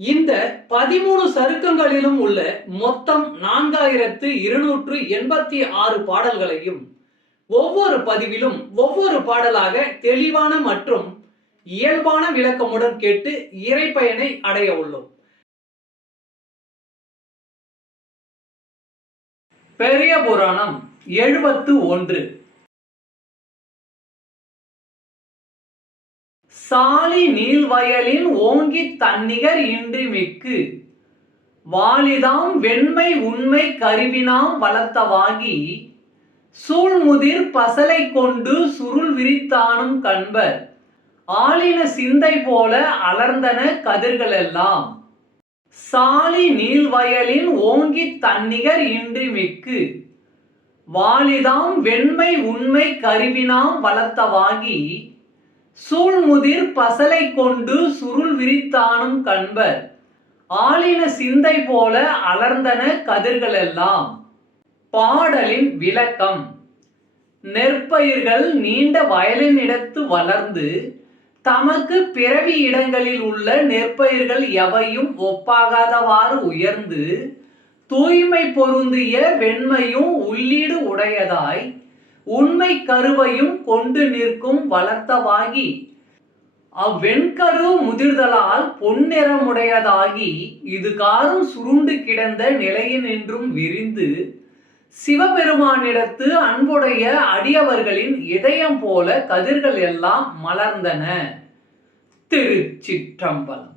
இந்த பதிமூணு சருக்கங்களிலும் உள்ள மொத்தம் நான்காயிரத்து இருநூற்று எண்பத்தி ஆறு பாடல்களையும் ஒவ்வொரு பதிவிலும் ஒவ்வொரு பாடலாக தெளிவான மற்றும் இயல்பான விளக்கமுடன் கேட்டு இறைப்பயனை அடைய உள்ளோம். பெரிய புராணம் எழுபத்து ஒன்று. சாலி நீள்வயலின் ஓங்கி தன்னிகர் இன்றி மிக்கு வாலிதாம் வெண்மை உண்மை கருவினாம் வளர்த்தவாகி சூழ்முதிர் பசலை கொண்டு சுருள் விரித்தானும் கண்பர். ஆளின சிந்தை போல அலர்ந்தன கதிர்களெல்லாம். சாலி நீள்வயலின் ஓங்கி தன்னிகர் இன்றி மிக்கு வாலிதாம் வெண்மை உண்மை கருவினாம் வளர்த்தவாகி சூழ்முதிர் பசலை கொண்டு சுருள் விரித்தானும் கண்பர். ஆளின சிந்தை போல அலர்ந்தன கதிர்களெல்லாம். பாடலின் விளக்கம். நெற்பயிர்கள் நீண்ட வயலினிடத்து வளர்ந்து தமக்கு பிறவி இடங்களில் உள்ள நெற்பயிர்கள் எவையும் ஒப்பாகாதவாறு உயர்ந்து தூய்மை பொருந்திய வெண்மையும் உள்ளீடு உடையதாய் உண்மை கருவையும் கொண்டு நிற்கும் வளர்த்தவாகி அவ்வெண்கரு முதிர்தலால் பொன்னிறமுடையதாகி இது காரும் சுருண்டு கிடந்த நிலையினின்றும் விரிந்து சிவபெருமானிடத்து அன்புடைய அடியவர்களின் இதயம் போல கதிர்கள் எல்லாம் மலர்ந்தன. திருச்சிற்றம்பலம்.